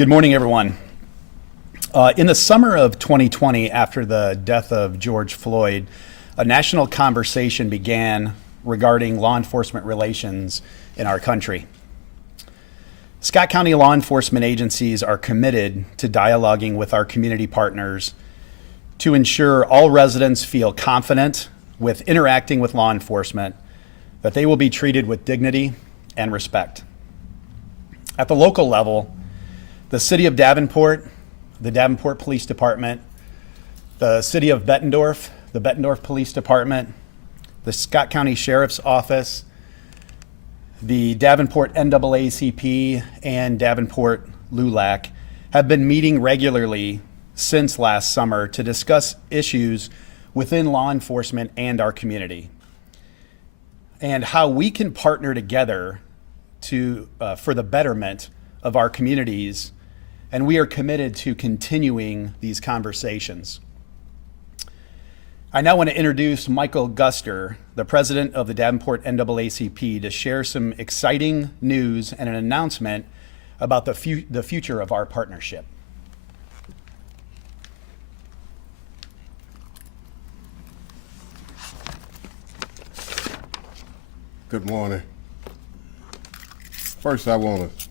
Good morning, everyone. In the summer of 2020, after the death of George Floyd, a national conversation began regarding law enforcement relations in our country. Scott County law enforcement agencies are committed to dialoguing with our community partners to ensure all residents feel confident with interacting with law enforcement, that they will be treated with dignity and respect. At the local level, the City of Davenport, the Davenport Police Department, the City of Bettendorf, the Bettendorf Police Department, the Scott County Sheriff's Office, the Davenport NAACP, and Davenport LULAC have been meeting regularly since last summer to discuss issues within law enforcement and our community, and how we can partner together for the betterment of our communities. And we are committed to continuing these conversations. I now want to introduce Michael Guster, the president of the Davenport NAACP, to share some exciting news and an announcement about the future of our partnership. Good morning. First, I want to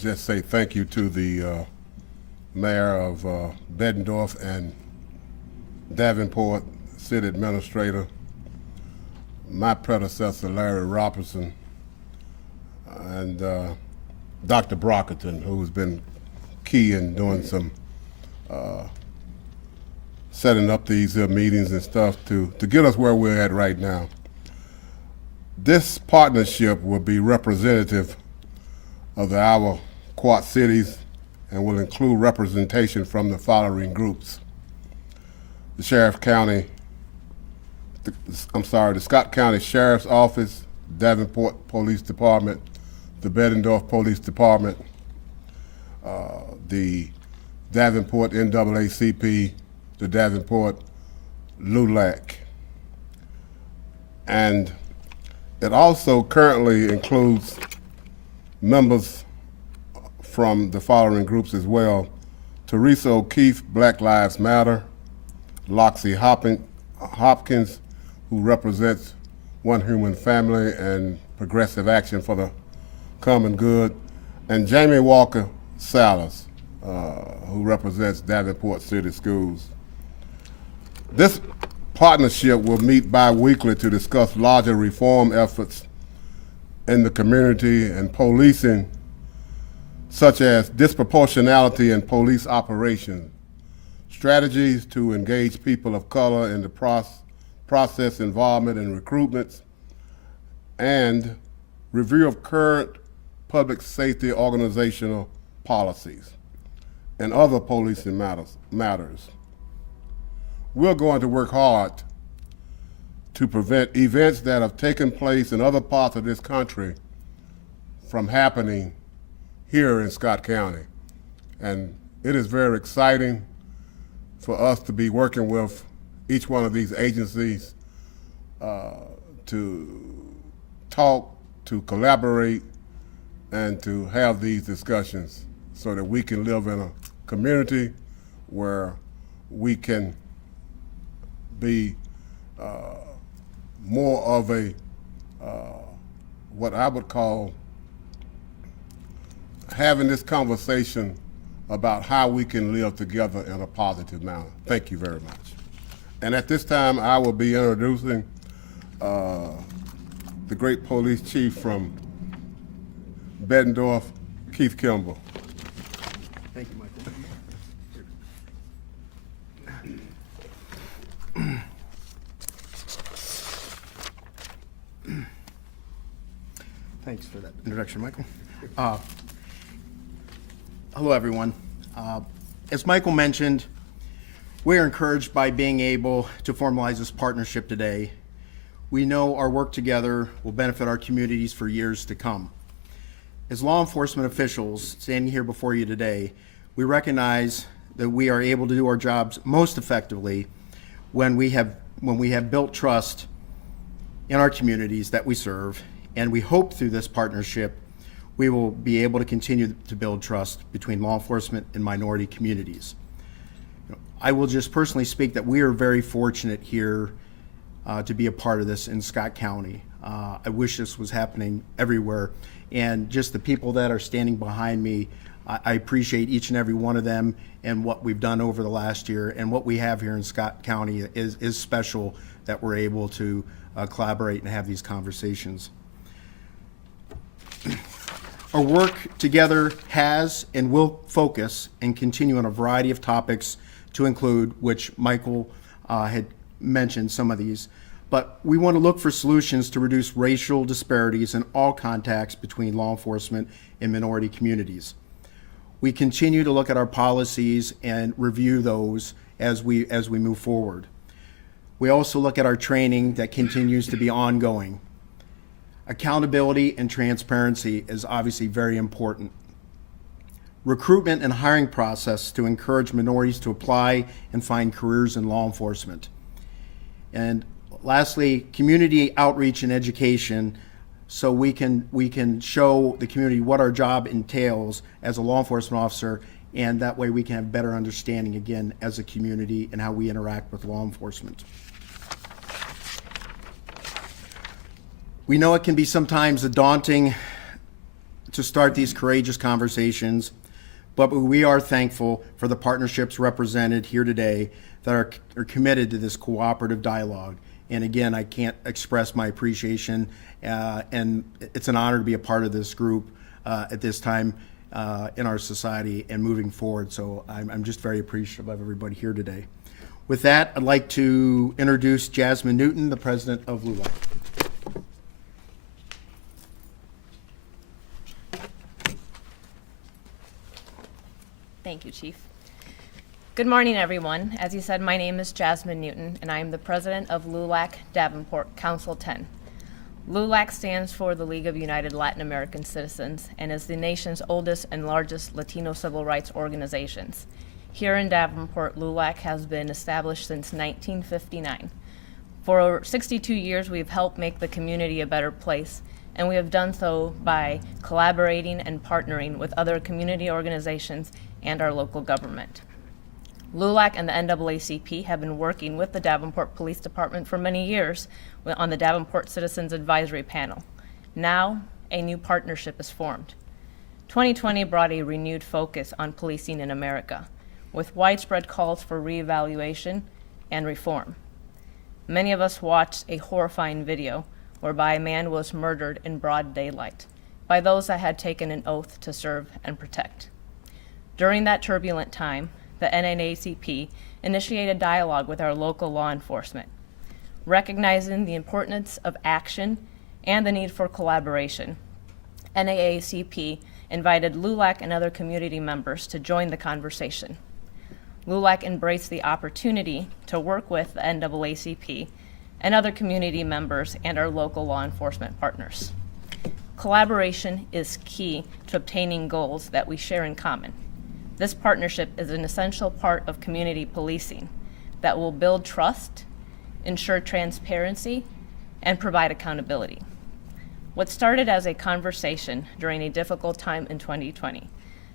just say thank you to the mayor of Bettendorf and Davenport city administrator, my predecessor, Larry Robertson, and Dr. Brockington, who's been key in doing some setting up these meetings and stuff to get us where we're at right now. This partnership will be representative of our Quad cities and will include representation from the following groups: the Scott County Sheriff's Office, Davenport Police Department, the Bettendorf Police Department, the Davenport NAACP, the Davenport LULAC. And it also currently includes members from the following groups as well: Teresa O'Keefe, Black Lives Matter; Loxie Hopkins, who represents One Human Family and Progressive Action for the Common Good; and Jamie Walker Salas, who represents Davenport City Schools. This partnership will meet bi-weekly to discuss larger reform efforts in the community and policing, such as disproportionality in police operations, strategies to engage people of color in the process involvement and recruitments, and review of current public safety organizational policies and other policing matters. We're going to work hard to prevent events that have taken place in other parts of this country from happening here in Scott County. And it is very exciting for us to be working with each one of these agencies to talk, to collaborate, and to have these discussions so that we can live in a community where we can be more of a, what I would call, having this conversation about how we can live together in a positive manner. Thank you very much. And at this time, I will be introducing the great police chief from Bettendorf, Keith Kimball. Thank you, Michael. Thanks for that introduction, Michael. Hello, everyone. As Michael mentioned, we are encouraged by being able to formalize this partnership today. We know our work together will benefit our communities for years to come. As law enforcement officials standing here before you today, we recognize that we are able to do our jobs most effectively when we have built trust in our communities that we serve, and we hope through this partnership we will be able to continue to build trust between law enforcement and minority communities. I will just personally speak that we are very fortunate here to be a part of this in Scott County. I wish this was happening everywhere. And just the people that are standing behind me, I appreciate each and every one of them and what we've done over the last year. And what we have here in Scott County is special, that we're able to collaborate and have these conversations. Our work together has and will focus and continue on a variety of topics, to include, which Michael had mentioned some of these, but we want to look for solutions to reduce racial disparities in all contacts between law enforcement and minority communities. We continue to look at our policies and review those as we move forward. We also look at our training that continues to be ongoing. Accountability and transparency is obviously very important. Recruitment and hiring process to encourage minorities to apply and find careers in law enforcement. And lastly, community outreach and education, so we can show the community what our job entails as a law enforcement officer, and that way we can have better understanding again as a community and how we interact with law enforcement. We know it can be sometimes daunting to start these courageous conversations, but we are thankful for the partnerships represented here today that are committed to this cooperative dialogue. And again, I can't express my appreciation, and it's an honor to be a part of this group at this time in our society and moving forward. So I'm just very appreciative of everybody here today. With that, I'd like to introduce Jasmine Newton, the president of LULAC. Thank you, Chief. Good morning, everyone. As you said, my name is Jasmine Newton, and I am the president of LULAC Davenport Council 10. LULAC stands for the League of United Latin American Citizens and is the nation's oldest and largest Latino civil rights organizations. Here in Davenport, LULAC has been established since 1959. For over 62 years, we've helped make the community a better place, and we have done so by collaborating and partnering with other community organizations and our local government. LULAC and the NAACP have been working with the Davenport Police Department for many years on the Davenport Citizens Advisory Panel. Now, a new partnership is formed. 2020 brought a renewed focus on policing in America, with widespread calls for reevaluation and reform. Many of us watched a horrifying video whereby a man was murdered in broad daylight by those that had taken an oath to serve and protect. During that turbulent time, the NAACP initiated dialogue with our local law enforcement, recognizing the importance of action and the need for collaboration. NAACP invited LULAC and other community members to join the conversation. LULAC embraced the opportunity to work with the NAACP and other community members and our local law enforcement partners. Collaboration is key to obtaining goals that we share in common. This partnership is an essential part of community policing that will build trust, ensure transparency, and provide accountability. What started as a conversation during a difficult time in 2020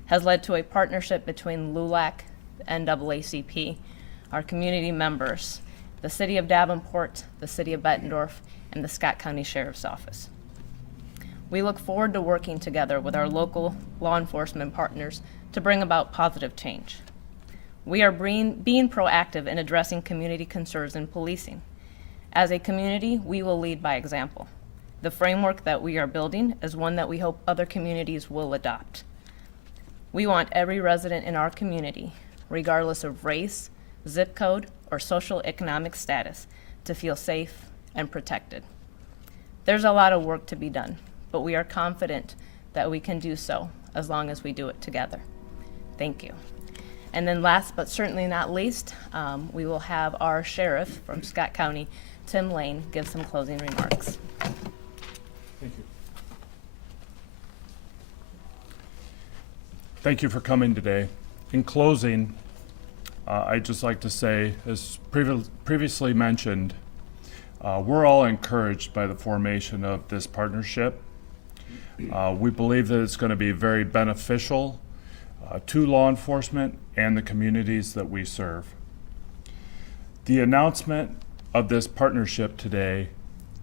has led to a partnership between LULAC, the NAACP, our community members, the City of Davenport, the City of Bettendorf, and the Scott County Sheriff's Office. We look forward to working together with our local law enforcement partners to bring about positive change. We are being proactive in addressing community concerns in policing. As a community, we will lead by example. The framework that we are building is one that we hope other communities will adopt. We want every resident in our community, regardless of race, zip code, or social economic status, to feel safe and protected. There's a lot of work to be done, but we are confident that we can do so as long as we do it together. Thank you. And then last but certainly not least, we will have our sheriff from Scott County, Tim Lane, give some closing remarks. Thank you. Thank you for coming today. In closing, I'd just like to say, as previously mentioned, we're all encouraged by the formation of this partnership. We believe that it's going to be very beneficial to law enforcement and the communities that we serve. The announcement of this partnership today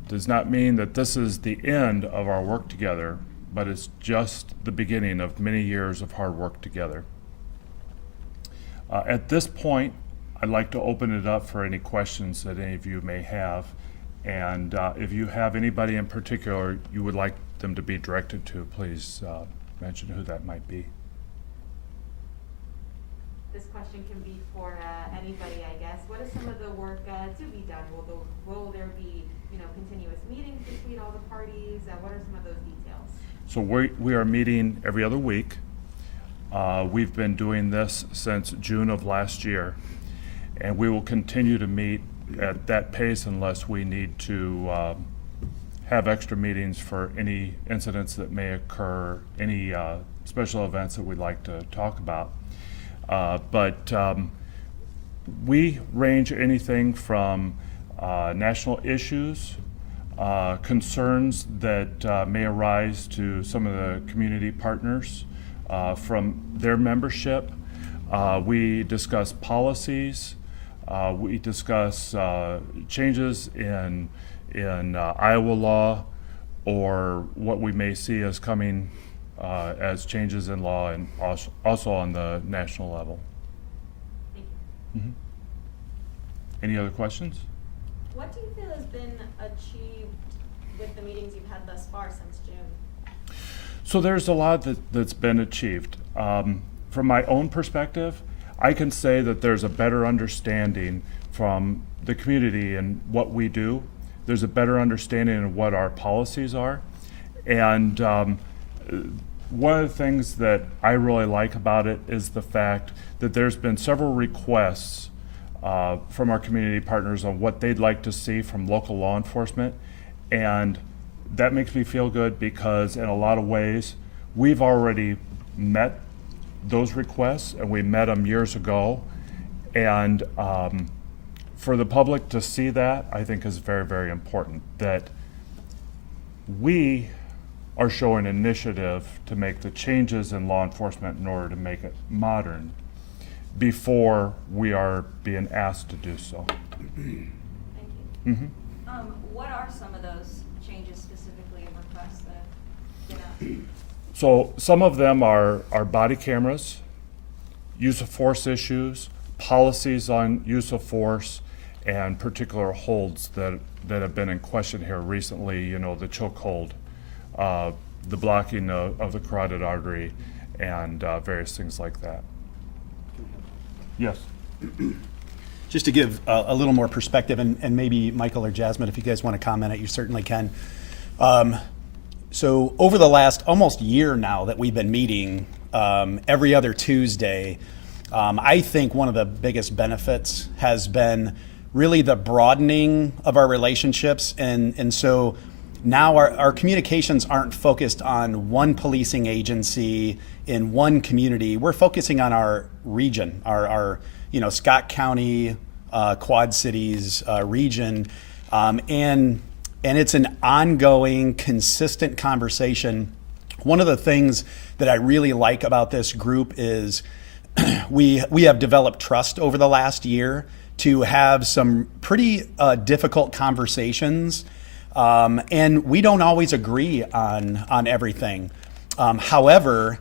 does not mean that this is the end of our work together, but it's just the beginning of many years of hard work together. At this point, I'd like to open it up for any questions that any of you may have. And if you have anybody in particular you would like them to be directed to, please mention who that might be. This question can be for anybody, I guess. What is some of the work to be done? Will there be, continuous meetings between all the parties? What are some of those details? So we are meeting every other week. We've been doing this since June of last year, and we will continue to meet at that pace unless we need to have extra meetings for any incidents that may occur, any special events that we'd like to talk about. But we range anything from national issues, concerns that may arise to some of the community partners from their membership. We discuss policies. We discuss changes in Iowa law, or what we may see as coming as changes in law, and also on the national level. Thank you. Mm-hmm. Any other questions? What do you feel has been achieved with the meetings you've had thus far since June? So there's a lot that's been achieved. From my own perspective, I can say that there's a better understanding from the community and what we do. There's a better understanding of what our policies are. And one of the things that I really like about it is the fact that there's been several requests from our community partners on what they'd like to see from local law enforcement. And that makes me feel good, because in a lot of ways, we've already met those requests, and we met them years ago. And for the public to see that, I think is very, very important, that we are showing initiative to make the changes in law enforcement in order to make it modern before we are being asked to do so. Thank you. Mm-hmm. What are some of those changes specifically and requests that have been asked? So some of them are body cameras, use of force issues, policies on use of force, and particular holds that have been in question here recently, the chokehold, the blocking of the carotid artery, and various things like that. Yes. Just to give a little more perspective, and maybe Michael or Jasmine, if you guys want to comment, you certainly can. So over the last almost year now that we've been meeting every other Tuesday, I think one of the biggest benefits has been really the broadening of our relationships. And so now our communications aren't focused on one policing agency in one community. We're focusing on our region, our Scott County, Quad Cities region. And it's an ongoing, consistent conversation. One of the things that I really like about this group is we have developed trust over the last year to have some pretty difficult conversations, and we don't always agree on everything. However,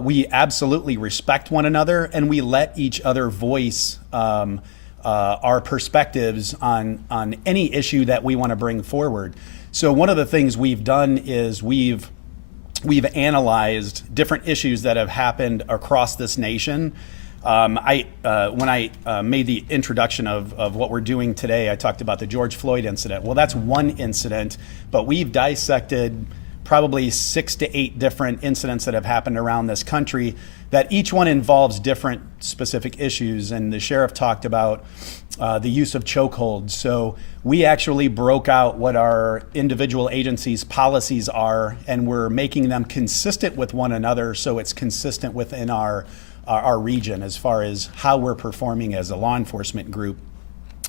we absolutely respect one another, and we let each other voice our perspectives on any issue that we want to bring forward. So one of the things we've done is we've analyzed different issues that have happened across this nation. When I made the introduction of what we're doing today, I talked about the George Floyd incident. Well, that's one incident, but we've dissected probably 6 to 8 different incidents that have happened around this country, that each one involves different specific issues. And the sheriff talked about the use of chokeholds. So we actually broke out what our individual agencies' policies are, and we're making them consistent with one another, so it's consistent within our region as far as how we're performing as a law enforcement group.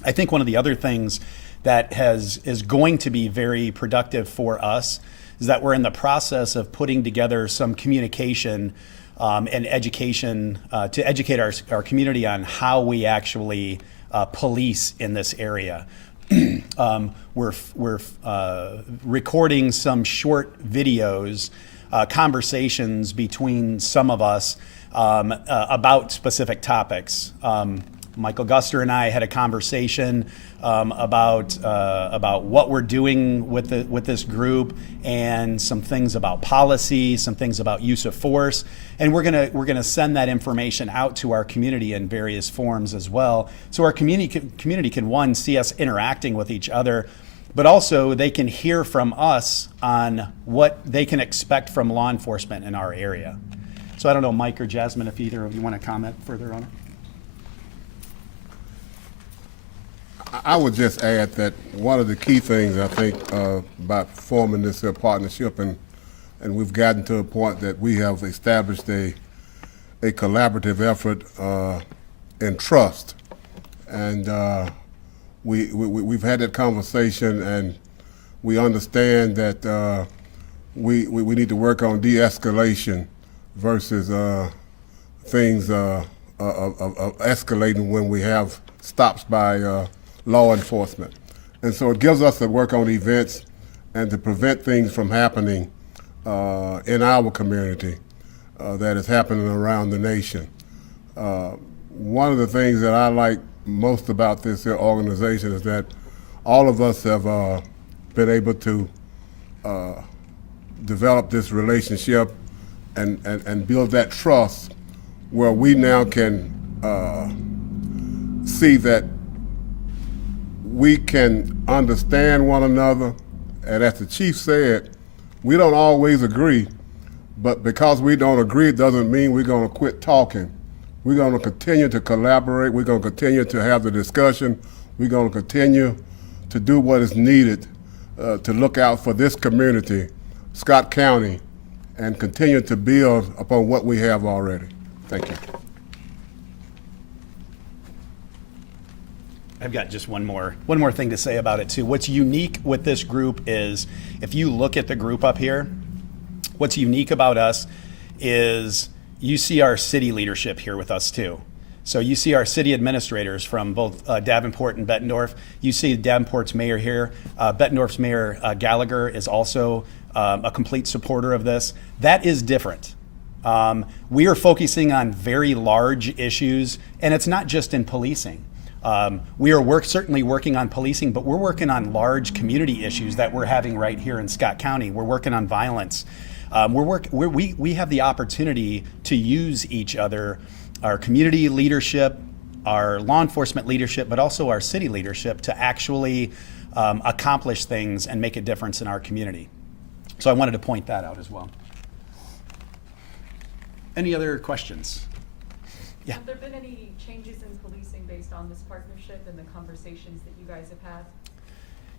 I think one of the other things that is going to be very productive for us is that we're in the process of putting together some communication and education to educate our community on how we actually police in this area. We're recording some short videos, conversations between some of us about specific topics. Michael Guster and I had a conversation about what we're doing with this group, and some things about policy, some things about use of force, and we're gonna send that information out to our community in various forms as well, so our community can, one, see us interacting with each other, but also they can hear from us on what they can expect from law enforcement in our area. So I don't know, Mike or Jasmine, if either of you want to comment further on it. I would just add that one of the key things I think about forming this partnership, and we've gotten to a point that we have established a collaborative effort in trust, and we've had that conversation, and we understand that we need to work on de-escalation versus things of escalating when we have stops by law enforcement. And so it gives us to work on events and to prevent things from happening in our community that is happening around the nation. One of the things that I like most about this organization is that all of us have been able to develop this relationship and build that trust where we now can see that we can understand one another, and as the chief said, we don't always agree, but because we don't agree doesn't mean we're going to quit talking. We're going to continue to collaborate, we're going to continue to have the discussion, we're going to continue to do what is needed to look out for this community, Scott County, and continue to build upon what we have already. Thank you. I've got just one more thing to say about it too. What's unique with this group is, if you look at the group up here, what's unique about us is you see our city leadership here with us too. So you see our city administrators from both Davenport and Bettendorf. You see Davenport's mayor here. Bettendorf's mayor Gallagher is also a complete supporter of this. That is different. We are focusing on very large issues, and it's not just in policing. We are certainly working on policing, but we're working on large community issues that we're having right here in Scott County. We're working on violence. We have the opportunity to use each other, our community leadership, our law enforcement leadership, but also our city leadership, to actually accomplish things and make a difference in our community. So I wanted to point that out as well. Any other questions? Yeah. Have there been any changes in policing based on this partnership and the conversations that you guys have had?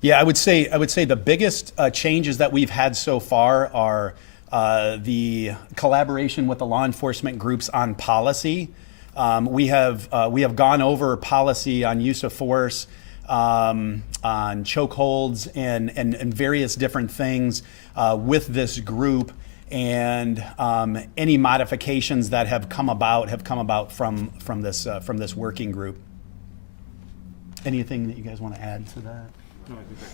Yeah, I would say the biggest changes that we've had so far are the collaboration with the law enforcement groups on policy. We have gone over policy on use of force, on chokeholds, and various different things with this group. And any modifications that have come about from this working group. Anything that you guys want to add to that? No, I think that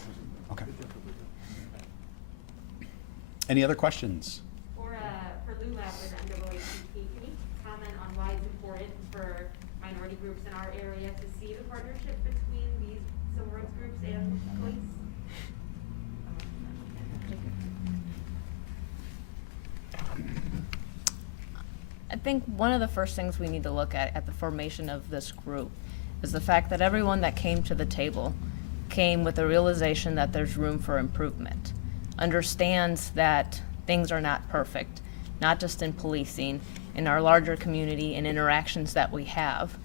covers it. Okay. Any other questions? For LULAC and NAACP, can you comment on why it's important for minority groups in our area to see the partnership between these civil rights groups and police? I think one of the first things we need to look at the formation of this group is the fact that everyone that came to the table came with the realization that there's room for improvement, understands that things are not perfect, not just in policing, in our larger community and interactions that we have,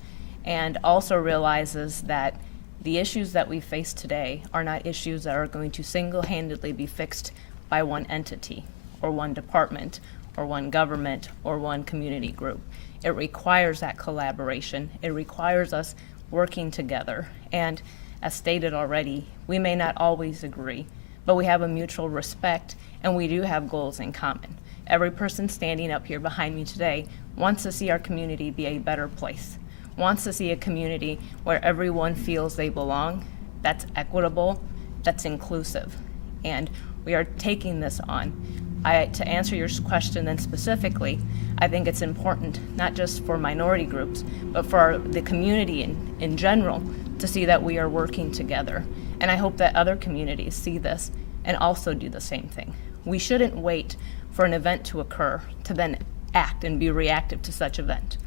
and also realizes that the issues that we face today are not issues that are going to single-handedly be fixed by one entity or one department or one government or one community group. It requires that collaboration. It requires us working together. And as stated already, we may not always agree, but we have a mutual respect, and we do have goals in common. Every person standing up here behind me today wants to see our community be a better place, wants to see a community where everyone feels they belong, that's equitable, that's inclusive. And we are taking this on. To answer your question then specifically, I think it's important, not just for minority groups, but for the community in general, to see that we are working together. And I hope that other communities see this and also do the same thing. We shouldn't wait for an event to occur to then act and be reactive to such event.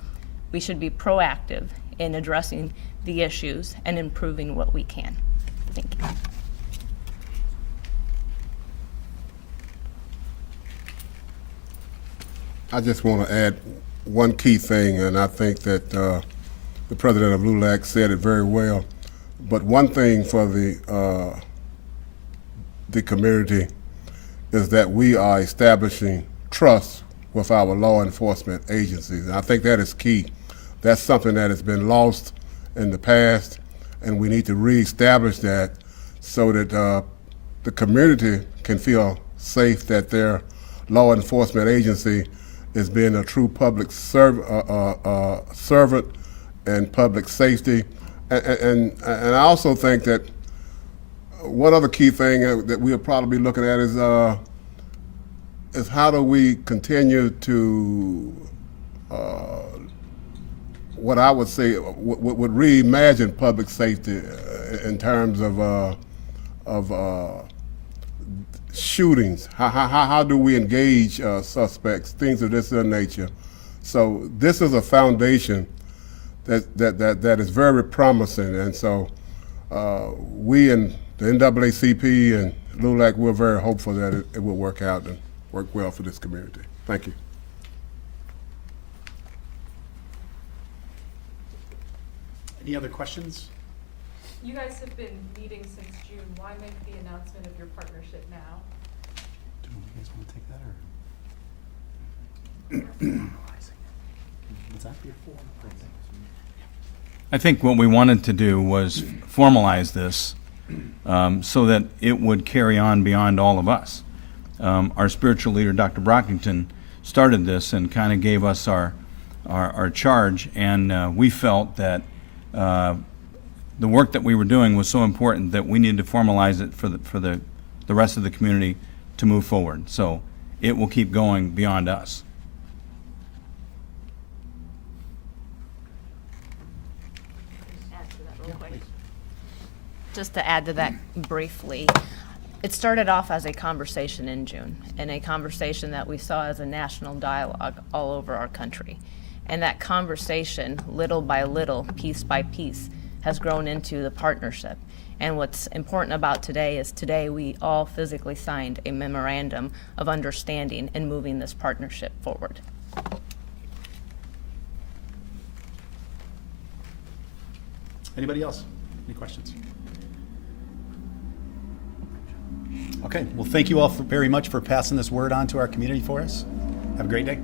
We should be proactive in addressing the issues and improving what we can. Thank you. I just want to add one key thing, and I think that the president of LULAC said it very well. But one thing for the community is that we are establishing trust with our law enforcement agencies, and I think that is key. That's something that has been lost in the past, and we need to reestablish that so that the community can feel safe that their law enforcement agency is being a true public servant and public safety. And I also think that one other key thing that we'll probably be looking at is how do we continue to what I would say would reimagine public safety in terms of shootings. How do we engage suspects, things of this nature? So this is a foundation that is very promising, and so we in the NAACP and LULAC, we're very hopeful that it will work out and work well for this community. Thank you. Any other questions? You guys have been meeting since June. Why make the announcement of your partnership now? Do you guys want to take that, or? What's that? I think what we wanted to do was formalize this so that it would carry on beyond all of us. Our spiritual leader, Dr. Brockington, started this and kind of gave us our charge, and we felt that the work that we were doing was so important that we needed to formalize it for the rest of the community to move forward. So it will keep going beyond us. Add to that real quick. Just to add to that briefly, it started off as a conversation in June, and a conversation that we saw as a national dialogue all over our country. And that conversation, little by little, piece by piece, has grown into the partnership. And what's important about today is today we all physically signed a memorandum of understanding and moving this partnership forward. Anybody else? Any questions? Okay, well, thank you all very much for passing this word on to our community for us. Have a great day.